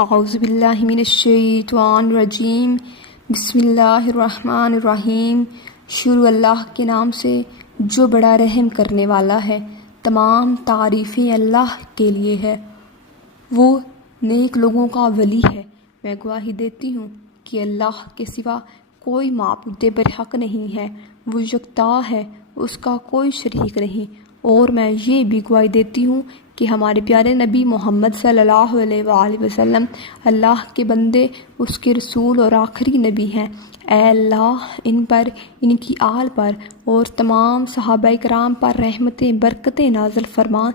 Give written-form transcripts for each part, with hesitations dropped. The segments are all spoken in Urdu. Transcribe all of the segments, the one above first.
اعوذ باللہ من الشیطان الرجیم بسم اللہ الرحمن الرحیم۔ شروع اللہ کے نام سے جو بڑا رحم کرنے والا ہے۔ تمام تعریفیں اللہ کے لیے ہے، وہ نیک لوگوں کا ولی ہے۔ میں گواہی دیتی ہوں کہ اللہ کے سوا کوئی معبود برحق نہیں ہے، وہ یکتا ہے، اس کا کوئی شریک نہیں۔ اور میں یہ بھی گواہی دیتی ہوں کہ ہمارے پیارے نبی محمد صلی اللہ علیہ وآلہ وسلم اللہ کے بندے، اس کے رسول اور آخری نبی ہیں۔ اے اللہ ان پر، ان کی آل پر اور تمام صحابہ کرام پر رحمتیں برکتیں نازل فرما،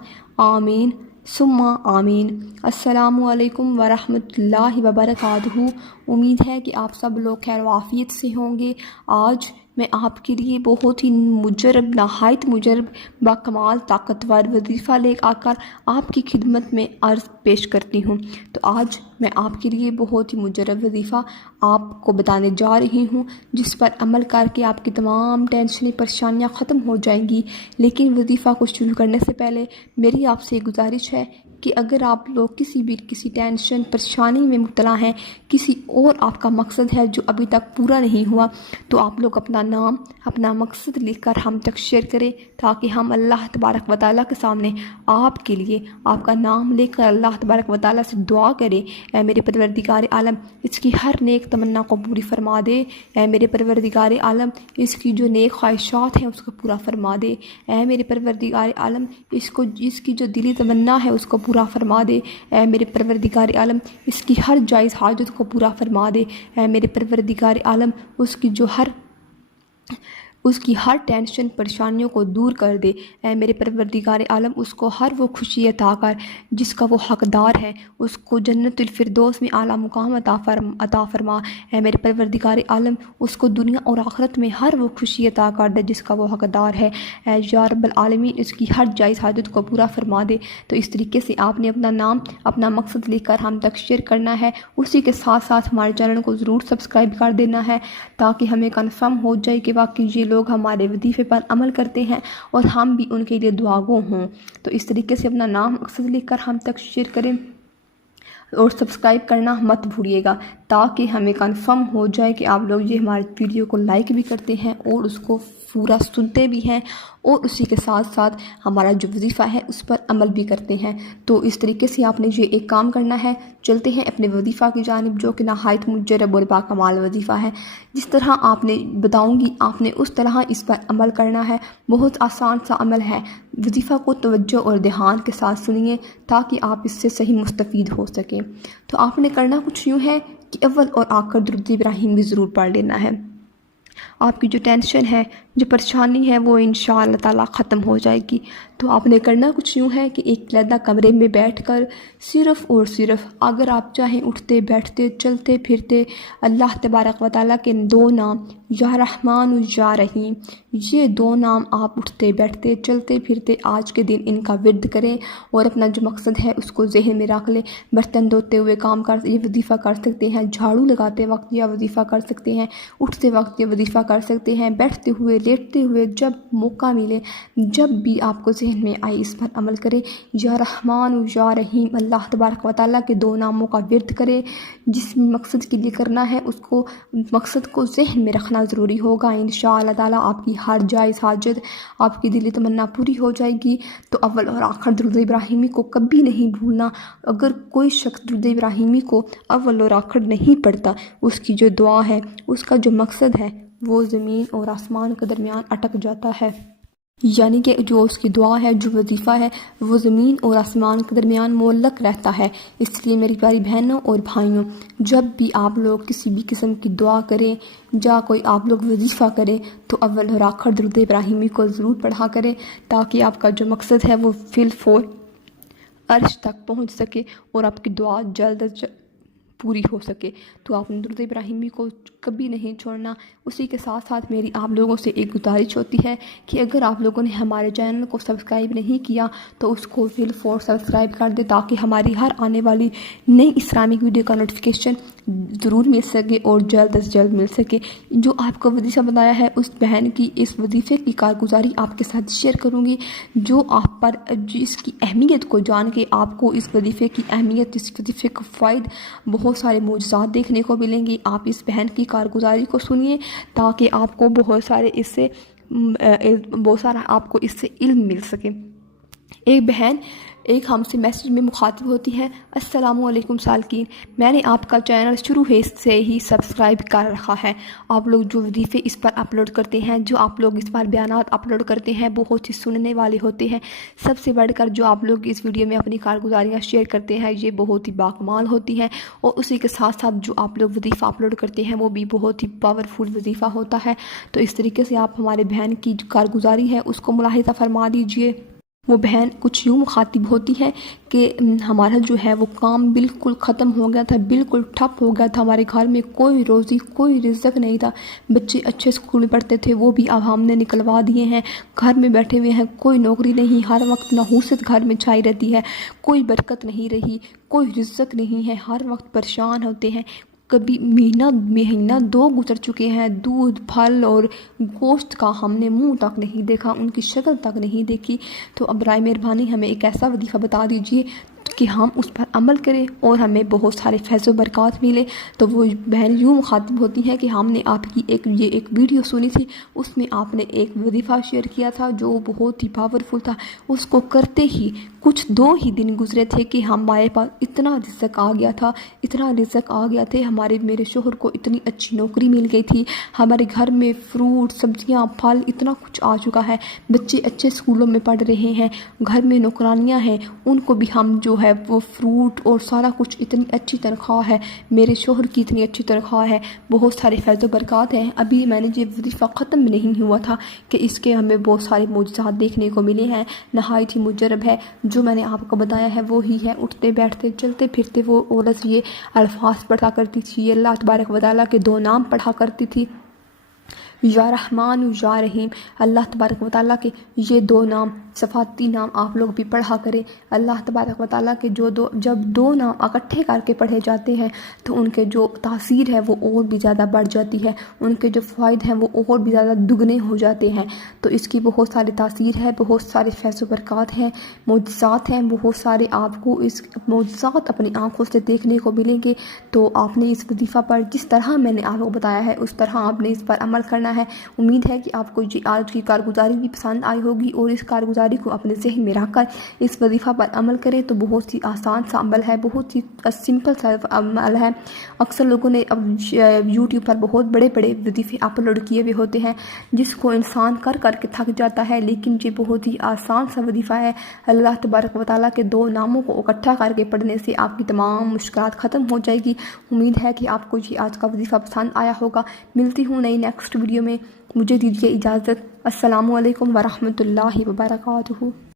آمین ثم آمین۔ السلام علیکم ورحمۃ اللہ وبرکاتہ۔ امید ہے کہ آپ سب لوگ خیر و عافیت سے ہوں گے۔ آج میں آپ کے لیے بہت ہی نہایت مجرب باکمال طاقتور وظیفہ لے آ کر آپ کی خدمت میں عرض پیش کرتی ہوں۔ تو آج میں آپ کے لیے بہت ہی مجرب وظیفہ آپ کو بتانے جا رہی ہوں، جس پر عمل کر کے آپ کی تمام ٹینشنیں پریشانیاں ختم ہو جائیں گی۔ لیکن وظیفہ کو شروع کرنے سے پہلے میری آپ سے گزارش ہے کہ اگر آپ لوگ کسی ٹینشن پریشانی میں مبتلا ہیں، کسی اور آپ کا مقصد ہے جو ابھی تک پورا نہیں ہوا، تو آپ لوگ اپنا نام، اپنا مقصد لکھ کر ہم تک شیئر کریں، تاکہ ہم اللہ تبارک و تعالیٰ کے سامنے آپ کے لیے آپ کا نام لے کر اللہ تبارک و تعالیٰ سے دعا کریں۔ اے میرے پروردگار عالم، اس کی ہر نیک تمنا کو پوری فرما دے۔ اے میرے پروردگار عالم، اس کی جو نیک خواہشات ہیں اس کو پورا فرما دے۔ اے میرے پروردگار عالم، اس کی جو دلی تمنا ہے اس کو پورا فرما دے۔ اے میرے پروردگار عالم، اس کی ہر جائز حاجت کو پورا فرما دے۔ اے میرے پروردگار عالم، اس کی ہر ٹینشن پریشانیوں کو دور کر دے۔ اے میرے پروردگار عالم، اس کو ہر وہ خوشی عطا کر جس کا وہ حقدار ہے، اس کو جنت الفردوس میں اعلیٰ مقام عطا فرما۔ اے میرے پروردگار عالم، اس کو دنیا اور آخرت میں ہر وہ خوشی عطا کر دے جس کا وہ حقدار ہے۔ اے یا رب العالمین، اس کی ہر جائز حاجت کو پورا فرما دے۔ تو اس طریقے سے آپ نے اپنا نام، اپنا مقصد لکھ کر ہم تک شیئر کرنا ہے۔ اسی کے ساتھ ساتھ ہمارے چینل کو ضرور سبسکرائب کر دینا ہے، تاکہ ہمیں کنفرم ہو جائے کہ واقعی یہ لوگ ہمارے وظیفے پر عمل کرتے ہیں اور ہم بھی ان کے لیے دعاگو ہوں۔ تو اس طریقے سے اپنا نام، مقصد لکھ کر ہم تک شیئر کریں اور سبسکرائب کرنا مت بھولیے گا، تاکہ ہمیں کنفرم ہو جائے کہ آپ لوگ یہ ہماری ویڈیو کو لائک بھی کرتے ہیں اور اس کو پورا سنتے بھی ہیں، اور اسی کے ساتھ ساتھ ہمارا جو وظیفہ ہے اس پر عمل بھی کرتے ہیں۔ تو اس طریقے سے آپ نے یہ ایک کام کرنا ہے۔ چلتے ہیں اپنے وظیفہ کی جانب، جو کہ نہایت مجرب اور باکمال وظیفہ ہے۔ جس طرح آپ نے بتاؤں گی، آپ نے اس طرح اس پر عمل کرنا ہے۔ بہت آسان سا عمل ہے۔ وظیفہ کو توجہ اور دھیان کے ساتھ سنیے، تاکہ آپ اس سے صحیح مستفید ہو سکیں۔ تو آپ نے کرنا کچھ یوں ہے کہ اول اور آخر درود ابراہیم بھی ضرور پڑھ لینا ہے۔ آپ کی جو ٹینشن ہے، جو پریشانی ہے، وہ انشاءاللہ تعالیٰ ختم ہو جائے گی۔ تو آپ نے کرنا کچھ یوں ہے کہ ایک علیحدہ کمرے میں بیٹھ کر صرف اور صرف، اگر آپ چاہیں اٹھتے بیٹھتے چلتے پھرتے، اللہ تبارک و تعالیٰ کے دو نام یا رحمان و یا رحیم، یہ دو نام آپ اٹھتے بیٹھتے چلتے پھرتے آج کے دن ان کا ورد کریں، اور اپنا جو مقصد ہے اس کو ذہن میں رکھ لیں۔ برتن دھوتے ہوئے یہ وظیفہ کر سکتے ہیں، جھاڑو لگاتے وقت یہ وظیفہ کر سکتے ہیں، اٹھتے وقت یہ وظیفہ کر سکتے ہیں، بیٹھتے ہوئے لیٹتے ہوئے، جب موقع ملے، جب بھی آپ کو ذہن میں آئے اس پر عمل کرے۔ یا رحمان و یا رحیم، اللہ تبارک و تعالیٰ کے دو ناموں کا ورد کرے۔ جس مقصد کے لیے کرنا ہے اس کو، مقصد کو ذہن میں رکھنا ضروری ہوگا۔ انشاءاللہ تعالیٰ آپ کی ہر جائز حاجت، آپ کی دلی تمنا پوری ہو جائے گی۔ تو اول اور آخر درود ابراہیمی کو کبھی نہیں بھولنا۔ اگر کوئی شخص درود ابراہیمی کو اول اور آخر نہیں پڑھتا، اس کی جو دعا ہے، اس کا جو مقصد ہے، وہ زمین اور آسمان کے درمیان اٹک جاتا ہے۔ یعنی کہ جو اس کی دعا ہے، جو وظیفہ ہے، وہ زمین اور آسمان کے درمیان معلق رہتا ہے۔ اس لیے میری پیاری بہنوں اور بھائیوں، جب بھی آپ لوگ کسی بھی قسم کی دعا کریں یا کوئی آپ لوگ وظیفہ کریں، تو اول اور آخر درود ابراہیمی کو ضرور پڑھا کریں، تاکہ آپ کا جو مقصد ہے وہ فی الفور عرش تک پہنچ سکے اور آپ کی دعا جلد از جلد پوری ہو سکے۔ تو آپ نے درود ابراہیمی کو کبھی نہیں چھوڑنا۔ اسی کے ساتھ ساتھ میری آپ لوگوں سے ایک گزارش ہوتی ہے کہ اگر آپ لوگوں نے ہمارے چینل کو سبسکرائب نہیں کیا تو اس کو فی الفور سبسکرائب کر دے، تاکہ ہماری ہر آنے والی نئی اسلامک ویڈیو کا نوٹیفیکیشن ضرور مل سکے اور جلد از جلد مل سکے۔ جو آپ کو وظیفہ بتایا ہے اس بہن کی اس وظیفے کی کارگزاری آپ کے ساتھ شیئر کروں گی، جو آپ پر اس کی اہمیت کو جان کے آپ کو اس وظیفے کی اہمیت، اس وظیفے کا فائد، بہت سارے معجزات دیکھنے کو ملیں گے۔ آپ اس بہن کی کارگزاری کو سنیے تاکہ آپ کو بہت سارا آپ کو اس سے علم مل سکے۔ ایک بہن ہم سے میسج میں مخاطب ہوتی ہے: السلام علیکم سالکین، میں نے آپ کا چینل شروع سے ہی سبسکرائب کر رکھا ہے۔ آپ لوگ جو وظیفے اس پر اپلوڈ کرتے ہیں، جو آپ لوگ اس پر بیانات اپلوڈ کرتے ہیں، بہت ہی سننے والے ہوتے ہیں۔ سب سے بڑھ کر جو آپ لوگ اس ویڈیو میں اپنی کارگزاریاں شیئر کرتے ہیں، یہ بہت ہی باکمال ہوتی ہیں، اور اسی کے ساتھ ساتھ جو آپ لوگ وظیفہ اپلوڈ کرتے ہیں وہ بھی بہت ہی پاورفل وظیفہ ہوتا ہے۔ تو اس طریقے سے آپ ہمارے بہن کی جو کارگزاری ہے اس کو ملاحظہ فرما دیجئے۔ وہ بہن کچھ یوں مخاطب ہوتی ہے کہ ہمارا جو ہے وہ کام بالکل ختم ہو گیا تھا، بالکل ٹھپ ہو گیا تھا، ہمارے گھر میں کوئی روزی، کوئی رزق نہیں تھا، بچے اچھے اسکول میں پڑھتے تھے وہ بھی اب ہم نے نکلوا دیے ہیں، گھر میں بیٹھے ہوئے ہیں، کوئی نوکری نہیں، ہر وقت نحوست گھر میں چھائی رہتی ہے، کوئی برکت نہیں رہی، کوئی رزق نہیں ہے، ہر وقت پریشان ہوتے ہیں۔ کبھی مہینہ 2 گزر چکے ہیں، دودھ، پھل اور گوشت کا ہم نے منہ تک نہیں دیکھا، ان کی شکل تک نہیں دیکھی۔ تو اب برائے مہربانی ہمیں ایک ایسا وظیفہ بتا دیجئے کہ ہم اس پر عمل کریں اور ہمیں بہت سارے فیض و برکات ملے۔ تو وہ بہن یوں مخاطب ہوتی ہے کہ ہم نے آپ کی ایک ویڈیو سنی تھی، اس میں آپ نے ایک وظیفہ شیئر کیا تھا جو بہت ہی پاورفل تھا، اس کو کرتے ہی کچھ 2 ہی دن گزرے تھے کہ ہمارے پاس اتنا رزق آ گیا تھا، اتنا رزق آ گیا تھے، میرے شوہر کو اتنی اچھی نوکری مل گئی تھی، ہمارے گھر میں فروٹ، سبزیاں، پھل، اتنا کچھ آ چکا ہے، بچے اچھے اسکولوں میں پڑھ رہے ہیں، گھر میں نوکرانیاں ہیں، ان کو بھی ہم جو ہے وہ فروٹ اور سارا کچھ، اتنی اچھی تنخواہ ہے، میرے شوہر کی اتنی اچھی تنخواہ ہے، بہت سارے فیض و برکات ہیں۔ ابھی میں نے یہ وظیفہ ختم نہیں ہوا تھا کہ اس کے ہمیں بہت سارے معجزات دیکھنے کو ملے ہیں، نہایت ہی مجرب ہے۔ جو میں نے آپ کو بتایا ہے وہی ہے، اٹھتے بیٹھتے چلتے پھرتے وہ عورت یہ الفاظ پڑھا کرتی تھی، یہ اللہ تبارک و تعالیٰ کے 2 نام پڑھا کرتی تھی، یا رحمان و یا رحیم۔ اللہ تبارک و تعالیٰ کے یہ 2 نام، صفاتی نام آپ لوگ بھی پڑھا کریں۔ اللہ تبارک و تعالیٰ کے جب 2 نام اکٹھے کر کے پڑھے جاتے ہیں تو ان کے جو تاثیر ہے وہ اور بھی زیادہ بڑھ جاتی ہے، ان کے جو فوائد ہیں وہ اور بھی زیادہ دگنے ہو جاتے ہیں۔ تو اس کی بہت ساری تاثیر ہے، بہت سارے فیض و برکات ہیں، معجزات ہیں، بہت سارے آپ کو اس معجزات اپنی آنکھوں سے دیکھنے کو ملیں گے۔ تو آپ نے اس وظیفہ پر جس طرح میں نے آپ کو بتایا ہے اس طرح آپ نے اس پر عمل کرنا ہے۔ امید ہے کہ آپ کو آج کی کارگزاری بھی پسند آئی ہوگی، اور اس کارگزاری کو اپنے ذہن میں رکھ کر اس وظیفہ پر عمل کریں تو بہت ہی آسان سا عمل ہے، بہت ہی سمپل سا عمل ہے۔ اکثر لوگوں نے اب یوٹیوب پر بہت بڑے وظیفے اپلوڈ کیے ہوئے ہوتے ہیں جس کو انسان کر کے تھک جاتا ہے، لیکن یہ بہت ہی آسان سا وظیفہ ہے۔ اللہ تبارک و تعالیٰ کے 2 ناموں کو اکٹھا کر کے پڑھنے سے آپ کی تمام مشکلات ختم ہو جائے گی۔ امید ہے کہ آپ کو یہ آج کا وظیفہ پسند آیا ہوگا۔ ملتی ہوں نئی نیکسٹ ویڈیو میں، مجھے دیجیے اجازت۔ السلام علیکم ورحمۃ اللہ وبرکاتہ۔